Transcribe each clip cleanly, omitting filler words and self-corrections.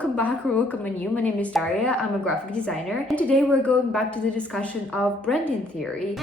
welcome back or welcome anew. My name is Daria, I'm a graphic designer, and today we're going back to the discussion of branding theory.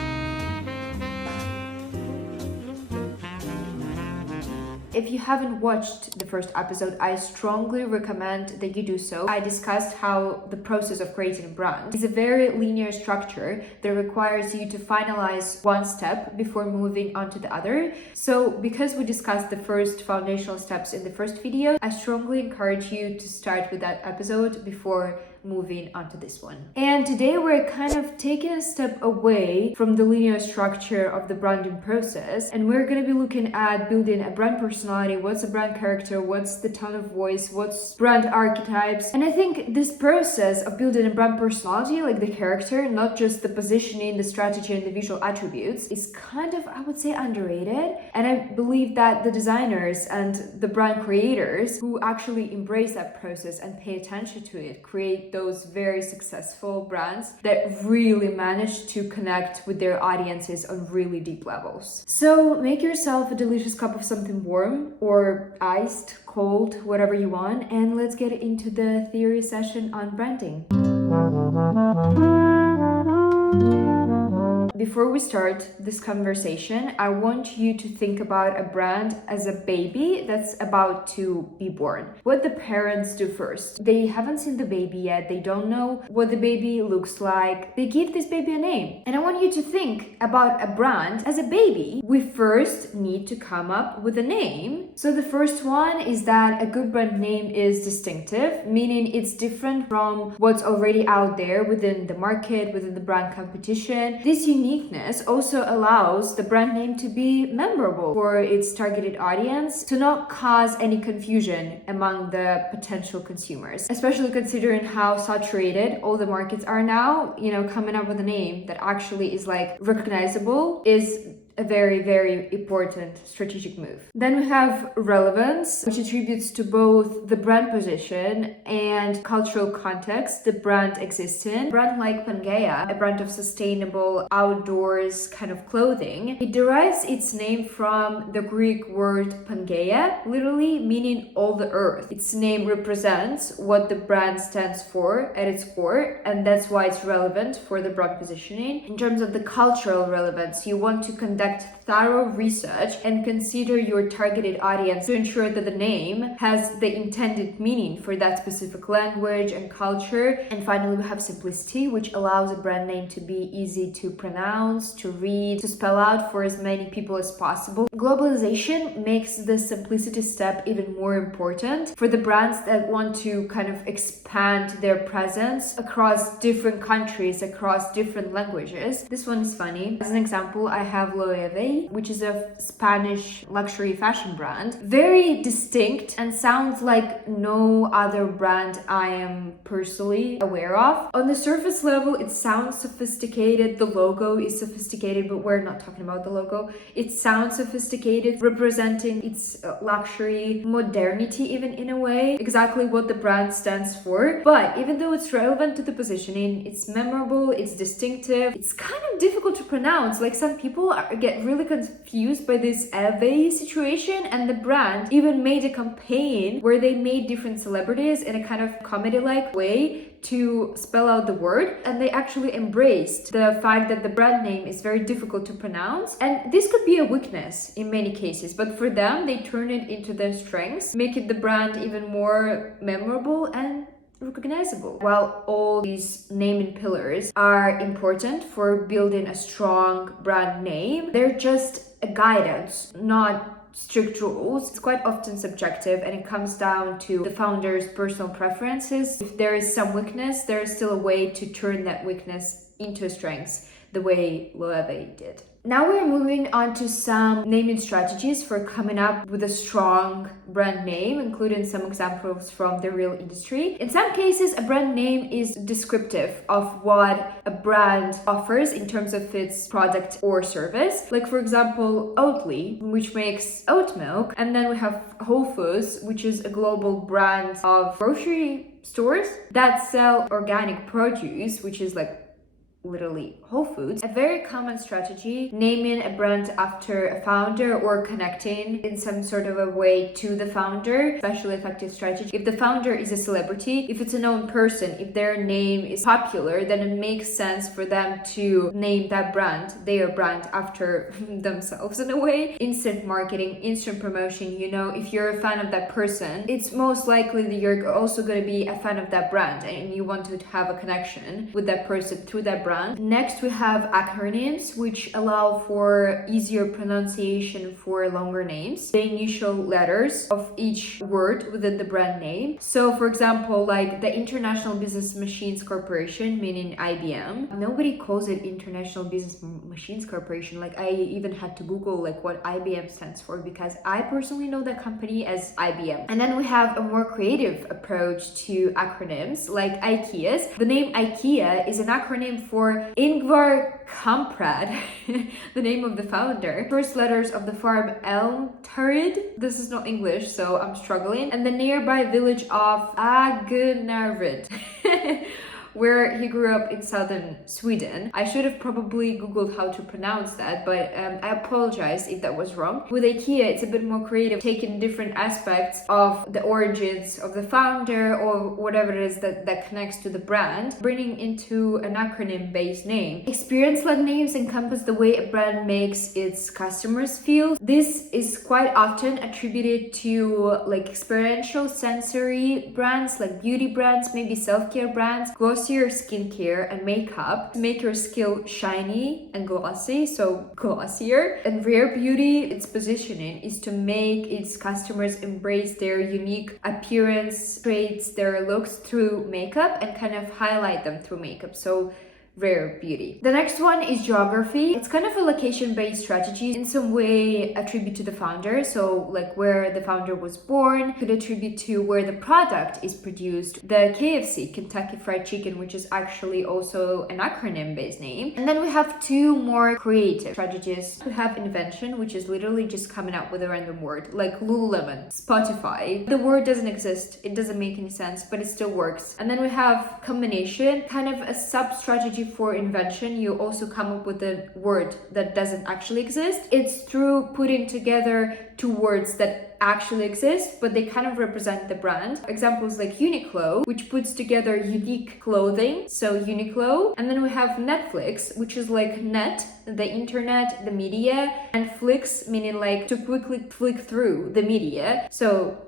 If you haven't watched the first episode, I strongly recommend that you do so. I discussed how the process of creating a brand is a very linear structure that requires you to finalize one step before moving on to the other. So because we discussed the first foundational steps in the first video, I strongly encourage you to start with that episode before moving on to this one. And today we're kind of taking a step away from the linear structure of the branding process, and we're going to be looking at building a brand personality. What's a brand character? What's the tone of voice? What's brand archetypes? And I think this process of building a brand personality, like the character, not just the positioning, the strategy, and the visual attributes, is kind of, I would say, underrated. And I believe that the designers and the brand creators who actually embrace that process and pay attention to it create those very successful brands that really manage to connect with their audiences on really deep levels. So make yourself a delicious cup of something warm or iced, cold, whatever you want, and let's get into the theory session on branding. Before we start this conversation, I want you to think about a brand as a baby that's about to be born. What the parents do first. They haven't seen the baby yet. They don't know what the baby looks like. They give this baby a name. And I want you to think about a brand as a baby. We first need to come up with a name. So the first one is that a good brand name is distinctive, meaning it's different from what's already out there within the market, within the brand competition. This uniqueness also allows the brand name to be memorable for its targeted audience, to not cause any confusion among the potential consumers, especially considering how saturated all the markets are now. Coming up with a name that actually is like recognizable is a very, very important strategic move. Then we have relevance, which attributes to both the brand position and cultural context the brand exists in. A brand like Pangea, a brand of sustainable outdoors kind of clothing, it derives its name from the Greek word Pangea, literally meaning all the earth. Its name represents what the brand stands for at its core, and that's why it's relevant for the brand positioning. In terms of the cultural relevance, you want to conduct thorough research and consider your targeted audience to ensure that the name has the intended meaning for that specific language and culture. And finally, we have simplicity, which allows a brand name to be easy to pronounce, to read, to spell out for as many people as possible. Globalization makes the simplicity step even more important for the brands that want to kind of expand their presence across different countries, across different languages. This one is funny. As an example, I have which is a Spanish luxury fashion brand. Very distinct and sounds like no other brand I am personally aware of. On the surface level, it sounds sophisticated. The logo is sophisticated, but we're not talking about the logo. It sounds sophisticated, representing its luxury, modernity even in a way, exactly what the brand stands for. But even though it's relevant to the positioning, it's memorable, it's distinctive, it's kind of difficult to pronounce. Like some people get really confused by this Eve situation, and the brand even made a campaign where they made different celebrities in a kind of comedy-like way to spell out the word, and they actually embraced the fact that the brand name is very difficult to pronounce, and this could be a weakness in many cases, but for them they turn it into their strengths, make it the brand even more memorable and recognizable. While all these naming pillars are important for building a strong brand name, they're just a guidance, not strict rules. It's quite often subjective, and it comes down to the founder's personal preferences. If there is some weakness, there is still a way to turn that weakness into a strength, the way Loewe did. Now we're moving on to some naming strategies for coming up with a strong brand name, including some examples from the real industry. In some cases, a brand name is descriptive of what a brand offers in terms of its product or service. Like for example, Oatly, which makes oat milk, and then we have Whole Foods, which is a global brand of grocery stores that sell organic produce, which is like literally Whole Foods. A very common strategy, naming a brand after a founder or connecting in some sort of a way to the founder, especially effective strategy. If the founder is a celebrity, if it's a known person, if their name is popular, then it makes sense for them to name that brand, their brand, after themselves in a way. Instant marketing, instant promotion, you know, if you're a fan of that person, it's most likely that you're also going to be a fan of that brand and you want to have a connection with that person through that brand. Next, we have acronyms, which allow for easier pronunciation for longer names. The initial letters of each word within the brand name. So, for example, like the International Business Machines Corporation, meaning IBM. Nobody calls it International Business Machines Corporation. Like, I even had to Google like what IBM stands for because I personally know the company as IBM. And then we have a more creative approach to acronyms, like IKEA's. The name IKEA is an acronym for Ingvar Kamprad, the name of the founder. First letters of the farm Elmtarid. This is not English, so I'm struggling. And the nearby village of Agunnaryd. Where he grew up in southern Sweden. I should have probably googled how to pronounce that, but I apologize if that was wrong. With IKEA, it's a bit more creative, taking different aspects of the origins of the founder or whatever it is that connects to the brand, bringing into an acronym-based name. Experience-led names encompass the way a brand makes its customers feel. This is quite often attributed to like experiential sensory brands, like beauty brands, maybe self-care brands, glossier skincare and makeup to make your skin shiny and glossy, so glossier. And Rare Beauty, its positioning is to make its customers embrace their unique appearance traits, their looks through makeup and kind of highlight them through makeup. So Rare Beauty. The next one is geography. It's kind of a location-based strategy, in some way attribute to the founder. So like where the founder was born, could attribute to where the product is produced. The KFC, Kentucky Fried Chicken, which is actually also an acronym-based name. And then we have two more creative strategies. We have invention, which is literally just coming up with a random word, like Lululemon, Spotify. The word doesn't exist, it doesn't make any sense, but it still works. And then we have combination, kind of a sub-strategy for invention. You also come up with a word that doesn't actually exist. It's through putting together two words that actually exist, but they kind of represent the brand. Examples like Uniqlo, which puts together unique clothing, so Uniqlo. And then we have Netflix, which is like net, the internet, the media, and flicks, meaning like to quickly flick through the media, so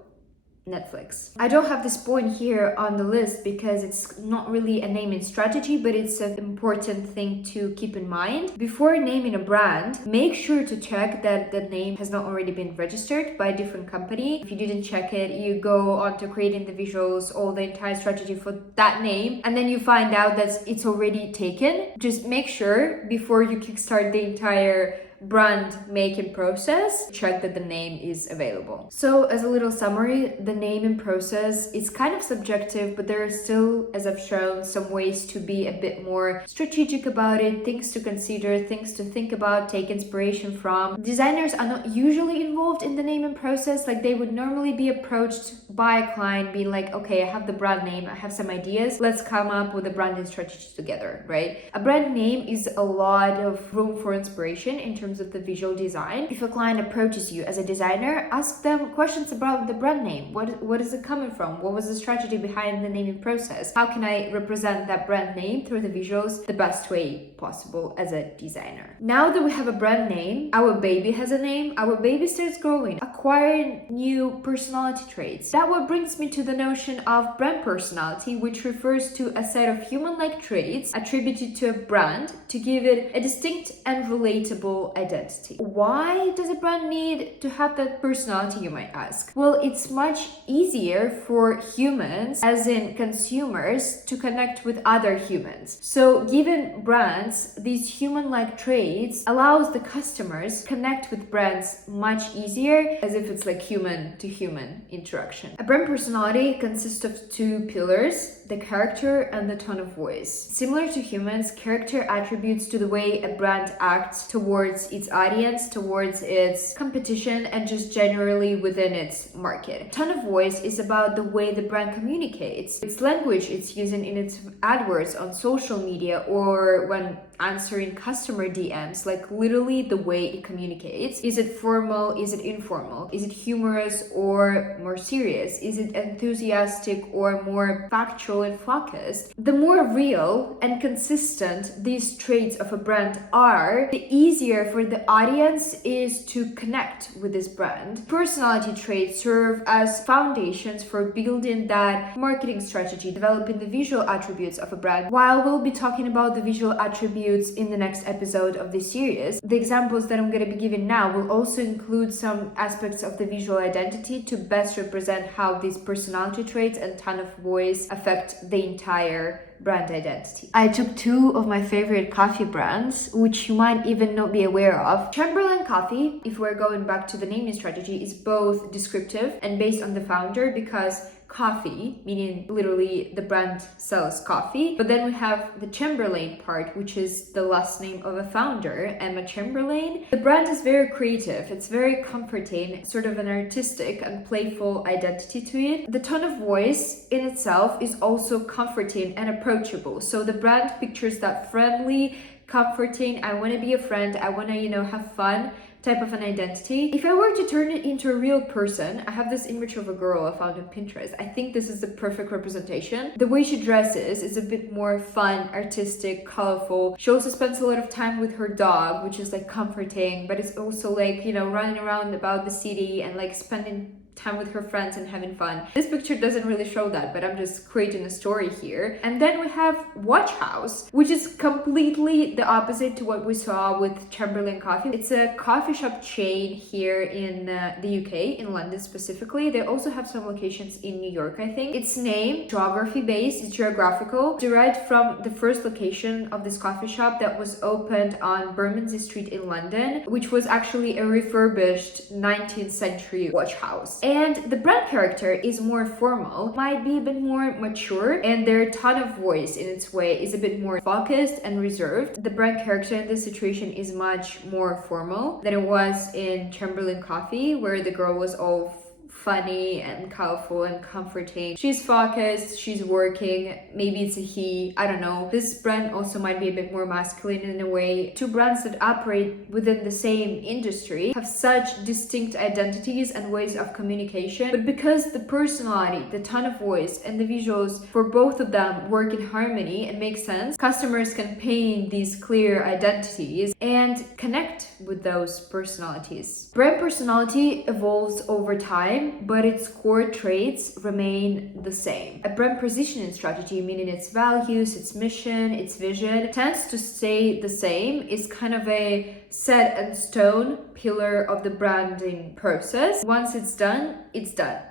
Netflix. I don't have this point here on the list because it's not really a naming strategy, but it's an important thing to keep in mind. Before naming a brand, make sure to check that the name has not already been registered by a different company. If you didn't check it, you go on to creating the visuals, all the entire strategy for that name, and then you find out that it's already taken. Just make sure before you kickstart the entire brand making process, check that the name is available. So as a little summary, the naming process is kind of subjective, but there are still, as I've shown, some ways to be a bit more strategic about it, things to consider, things to think about, take inspiration from. Designers are not usually involved in the naming process. Like they would normally be approached by a client being like, okay, I have the brand name, I have some ideas, let's come up with a branding strategy together, right? A brand name is a lot of room for inspiration in terms of the visual design. If a client approaches you as a designer, ask them questions about the brand name. What is it coming from? What was the strategy behind the naming process? How can I represent that brand name through the visuals the best way possible as a designer? Now that we have a brand name, our baby has a name, our baby starts growing, acquiring new personality traits. That what brings me to the notion of brand personality, which refers to a set of human-like traits attributed to a brand to give it a distinct and relatable identity. Why does a brand need to have that personality, you might ask? Well, it's much easier for humans, as in consumers, to connect with other humans. So given brands these human-like traits allows the customers connect with brands much easier, as if it's like human to human interaction. A brand personality consists of two pillars: the character and the tone of voice. Similar to humans, character attributes to the way a brand acts towards its audience, towards its competition, and just generally within its market. Tone of voice is about the way the brand communicates, its language it's using in its AdWords on social media or when answering customer DMs, like literally the way it communicates. Is it formal? Is it informal? Is it humorous or more serious? Is it enthusiastic or more factual and focused? The more real and consistent these traits of a brand are, the easier for the audience is to connect with this brand. Personality traits serve as foundations for building that marketing strategy, developing the visual attributes of a brand. While we'll be talking about the visual attributes in the next episode of this series, the examples that I'm going to be giving now will also include some aspects of the visual identity to best represent how these personality traits and tone of voice affect the entire brand identity. I took two of my favorite coffee brands, which you might even not be aware of. Chamberlain Coffee, if we're going back to the naming strategy, is both descriptive and based on the founder, because coffee, meaning literally the brand sells coffee. But then we have the Chamberlain part, which is the last name of a founder, Emma Chamberlain. The brand is very creative, it's very comforting, sort of an artistic and playful identity to it. The tone of voice in itself is also comforting and approachable. So the brand pictures that friendly, comforting, I want to be a friend, I want to, have fun type of an identity. If I were to turn it into a real person, I have this image of a girl I found on Pinterest. I think this is the perfect representation. The way she dresses is a bit more fun, artistic, colorful. She also spends a lot of time with her dog, which is like comforting, but it's also like, running around about the city and like spending time with her friends and having fun. This picture doesn't really show that, but I'm just creating a story here. And then we have Watch House, which is completely the opposite to what we saw with Chamberlain Coffee. It's a coffee shop chain here in the UK, in London specifically. They also have some locations in New York, I think. Its name, geography-based, it's geographical, derived from the first location of this coffee shop that was opened on Bermondsey Street in London, which was actually a refurbished 19th century watch house. And the brand character is more formal, might be a bit more mature, and their tone of voice in its way is a bit more focused and reserved. The brand character in this situation is much more formal than it was in Chamberlain Coffee, where the girl was all funny and colorful and comforting. She's focused, she's working, maybe it's a he, I don't know. This brand also might be a bit more masculine in a way. Two brands that operate within the same industry have such distinct identities and ways of communication, but because the personality, the tone of voice, and the visuals for both of them work in harmony and make sense, customers can paint these clear identities and connect with those personalities. Brand personality evolves over time, but its core traits remain the same. A brand positioning strategy, meaning its values, its mission, its vision, tends to stay the same, is kind of a set and stone pillar of the branding process. Once it's done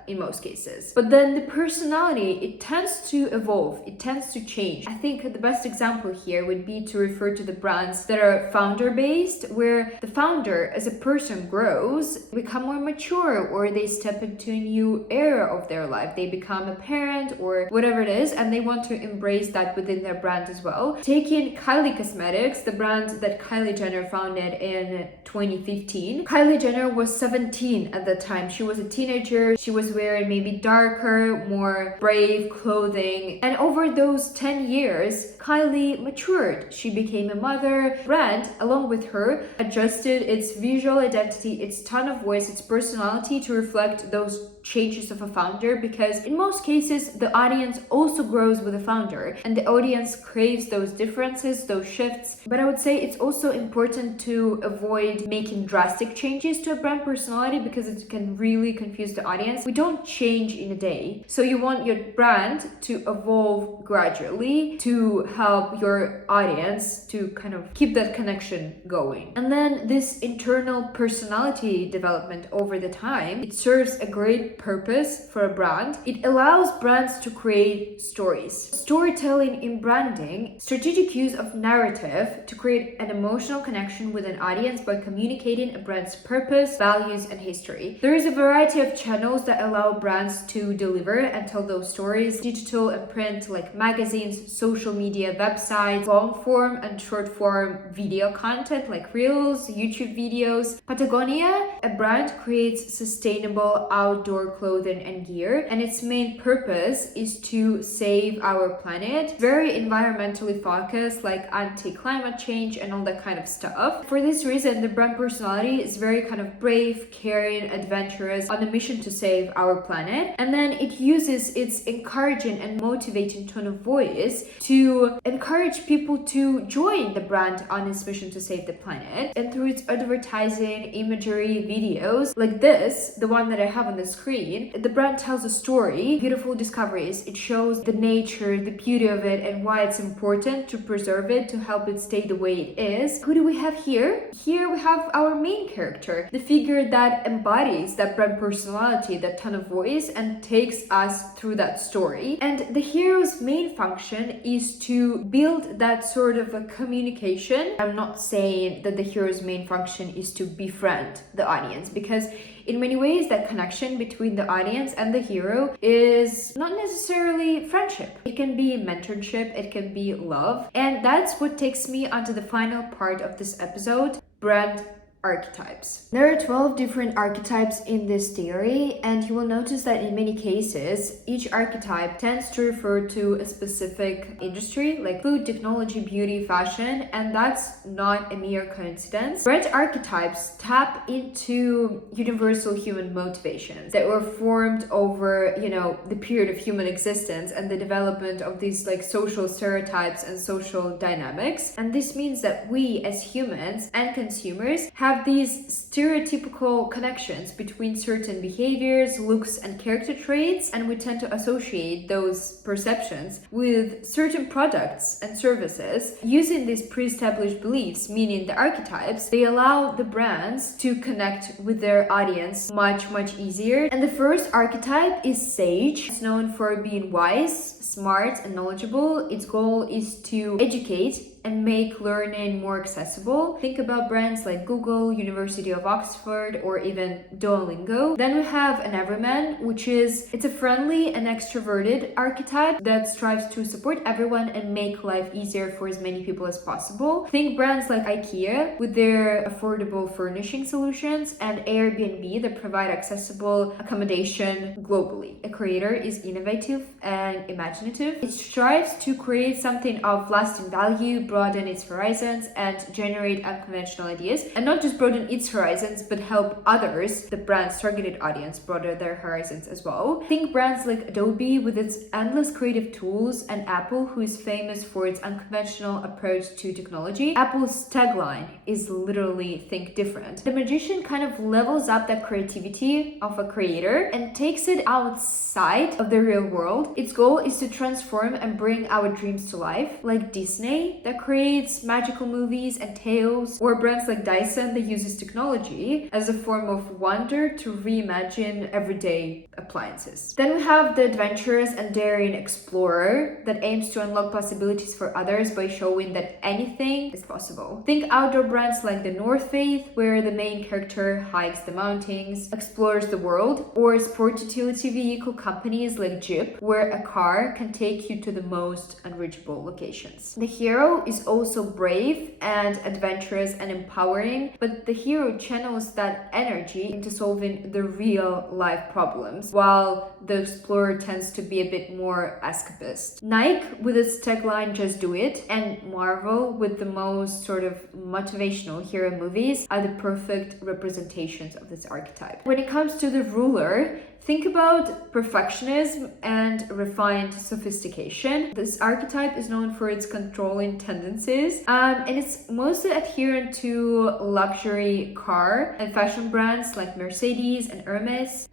in most cases. But then the personality, it tends to evolve, it tends to change. I think the best example here would be to refer to the brands that are founder based, where the founder as a person grows, become more mature, or they step into a new era of their life. They become a parent or whatever it is, and they want to embrace that within their brand as well. Taking Kylie Cosmetics, the brand that Kylie Jenner founded in 2015. Kylie Jenner was 17 at the time. She was a teenager. She was wearing maybe darker, more brave clothing. And over those 10 years, Kylie matured. She became a mother. Brand, along with her, adjusted its visual identity, its tone of voice, its personality to reflect those changes of a founder, because in most cases the audience also grows with the founder and the audience craves those differences, those shifts. But I would say it's also important to avoid making drastic changes to a brand personality, because it can really confuse the audience. We don't change in a day, so you want your brand to evolve gradually to help your audience to kind of keep that connection going. And then this internal personality development over the time, it serves a great great purpose for a brand. It allows brands to create stories. Storytelling in branding, strategic use of narrative to create an emotional connection with an audience by communicating a brand's purpose, values, and history. There is a variety of channels that allow brands to deliver and tell those stories: digital and print, like magazines, social media, websites, long form and short form video content like reels, YouTube videos. Patagonia, a brand, creates sustainable outdoor clothing and gear, and its main purpose is to save our planet. Very environmentally focused, like anti-climate change and all that kind of stuff. For this reason, the brand personality is very kind of brave, caring, adventurous, on a mission to save our planet. And then it uses its encouraging and motivating tone of voice to encourage people to join the brand on its mission to save the planet. And through its advertising, imagery, videos like this, the one that I have on the screen, the brand tells a story, beautiful discoveries. It shows the nature, the beauty of it, and why it's important to preserve it, to help it stay the way it is. Who do we have here? Here we have our main character, the figure that embodies that brand personality, that tone of voice, and takes us through that story. And the hero's main function is to build that sort of a communication. I'm not saying that the hero's main function is to befriend the audience, because in many ways that connection between the audience and the hero is not necessarily friendship. It can be mentorship, it can be love. And that's what takes me onto the final part of this episode: brand archetypes. There are 12 different archetypes in this theory, and you will notice that in many cases, each archetype tends to refer to a specific industry, like food, technology, beauty, fashion, and that's not a mere coincidence. Brand archetypes tap into universal human motivations that were formed over, the period of human existence and the development of these like social stereotypes and social dynamics. And this means that we as humans and consumers have these stereotypical connections between certain behaviors, looks, and character traits, and we tend to associate those perceptions with certain products and services. Using these pre-established beliefs, meaning the archetypes, they allow the brands to connect with their audience much easier. And the first archetype is Sage. It's known for being wise, smart, and knowledgeable. Its goal is to educate and make learning more accessible. Think about brands like Google, University of Oxford, or even Duolingo. Then we have an Everyman, it's a friendly and extroverted archetype that strives to support everyone and make life easier for as many people as possible. Think brands like IKEA with their affordable furnishing solutions, and Airbnb that provide accessible accommodation globally. A creator is innovative and imaginative. It strives to create something of lasting value, broaden its horizons, and generate unconventional ideas. And not just broaden its horizons, but help others, the brand's targeted audience, broaden their horizons as well. Think brands like Adobe with its endless creative tools, and Apple, who is famous for its unconventional approach to technology. Apple's tagline is literally think different. The magician kind of levels up that creativity of a creator and takes it outside of the real world. Its goal is to transform and bring our dreams to life, like Disney that creates magical movies and tales, or brands like Dyson that uses technology as a form of wonder to reimagine everyday appliances. Then we have the adventurous and daring explorer that aims to unlock possibilities for others by showing that anything is possible. Think outdoor brands like the North Face, where the main character hikes the mountains, explores the world, or sport utility vehicle companies like Jeep, where a car can take you to the most unreachable locations. The hero is also brave and adventurous and empowering, but the hero channels that energy into solving the real life problems, while the explorer tends to be a bit more escapist. Nike with its tagline "Just Do It," and Marvel with the most sort of motivational hero movies are the perfect representations of this archetype. When it comes to the ruler, think about perfectionism and refined sophistication. This archetype is known for its controlling tendencies, and it's mostly adherent to luxury car and fashion brands like Mercedes and Hermes.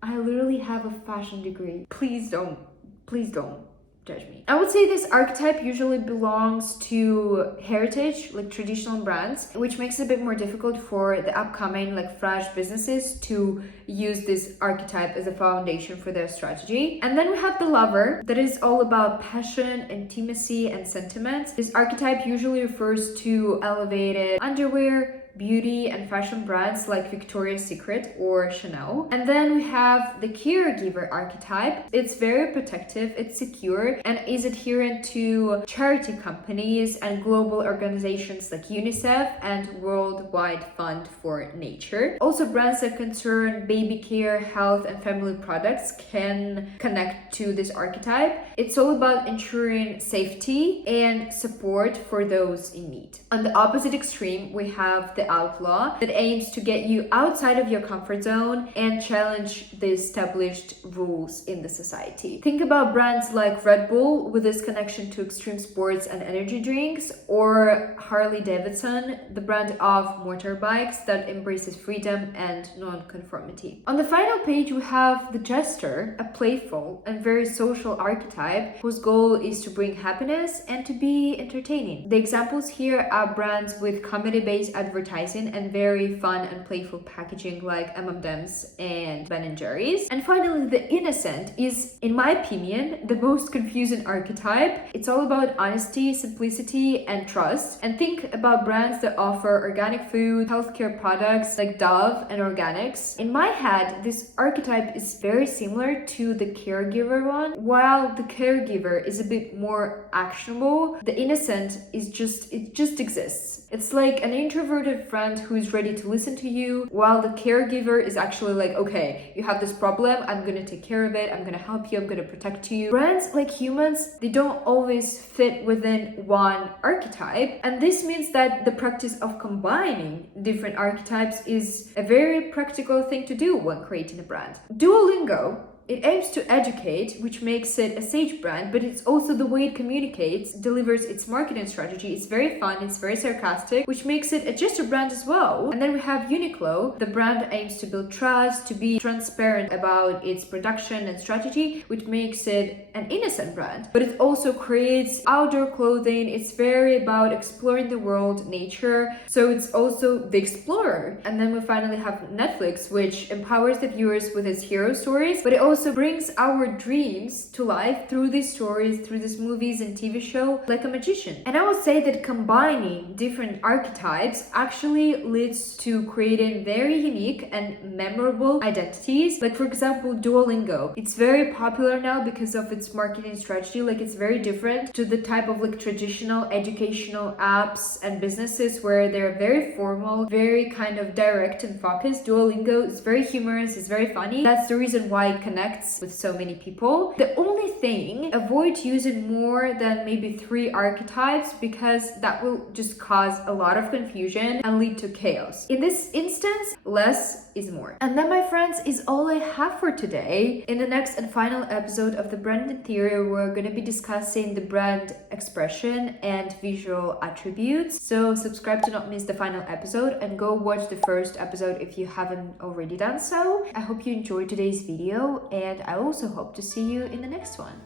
I literally have a fashion degree. Please don't judge me. I would say this archetype usually belongs to heritage, like traditional brands, which makes it a bit more difficult for the upcoming like fresh businesses to use this archetype as a foundation for their strategy. And then we have the lover, that is all about passion, intimacy, and sentiment. This archetype usually refers to elevated underwear, beauty and fashion brands like Victoria's Secret or Chanel. And then we have the caregiver archetype. It's very protective, it's secure, and is adherent to charity companies and global organizations like UNICEF and Worldwide Fund for Nature. Also, brands that concern baby care, health, and family products can connect to this archetype. It's all about ensuring safety and support for those in need. On the opposite extreme, we have the outlaw, that aims to get you outside of your comfort zone and challenge the established rules in the society. Think about brands like Red Bull with this connection to extreme sports and energy drinks, or Harley Davidson, the brand of motorbikes that embraces freedom and non-conformity. On the final page, we have the jester, a playful and very social archetype whose goal is to bring happiness and to be entertaining. The examples here are brands with comedy-based advertising and very fun and playful packaging like M&M's and Ben & Jerry's. And finally, the innocent is, in my opinion, the most confusing archetype. It's all about honesty, simplicity, and trust. And think about brands that offer organic food, healthcare products like Dove and Organics. In my head, this archetype is very similar to the caregiver one. While the caregiver is a bit more actionable, the innocent is just exists. It's like an introverted friend who is ready to listen to you, while the caregiver is actually like, okay, you have this problem, I'm gonna take care of it, I'm gonna help you, I'm gonna protect you. Brands, like humans, they don't always fit within one archetype, and this means that the practice of combining different archetypes is a very practical thing to do when creating a brand. Duolingo, it aims to educate, which makes it a sage brand, but it's also the way it communicates, delivers its marketing strategy. It's very fun, it's very sarcastic, which makes it a gesture brand as well. And then we have Uniqlo. The brand aims to build trust, to be transparent about its production and strategy, which makes it an innocent brand. But it also creates outdoor clothing. It's very about exploring the world, nature. So it's also the explorer. And then we finally have Netflix, which empowers the viewers with its hero stories, but it also brings our dreams to life through these stories, through these movies and TV show, like a magician. And I would say that combining different archetypes actually leads to creating very unique and memorable identities. Like for example, Duolingo. It's very popular now because of its marketing strategy. Like it's very different to the type of like traditional educational apps and businesses where they're very formal, very kind of direct and focused. Duolingo is very humorous, it's very funny. That's the reason why it connects with so many people. The only thing, avoid using more than maybe 3 archetypes, because that will just cause a lot of confusion and lead to chaos. In this instance, less is more. And that, my friends, is all I have for today. In the next and final episode of the Brand Theory, we're going to be discussing the brand expression and visual attributes. So subscribe to not miss the final episode and go watch the first episode if you haven't already done so. I hope you enjoyed today's video, and I also hope to see you in the next one.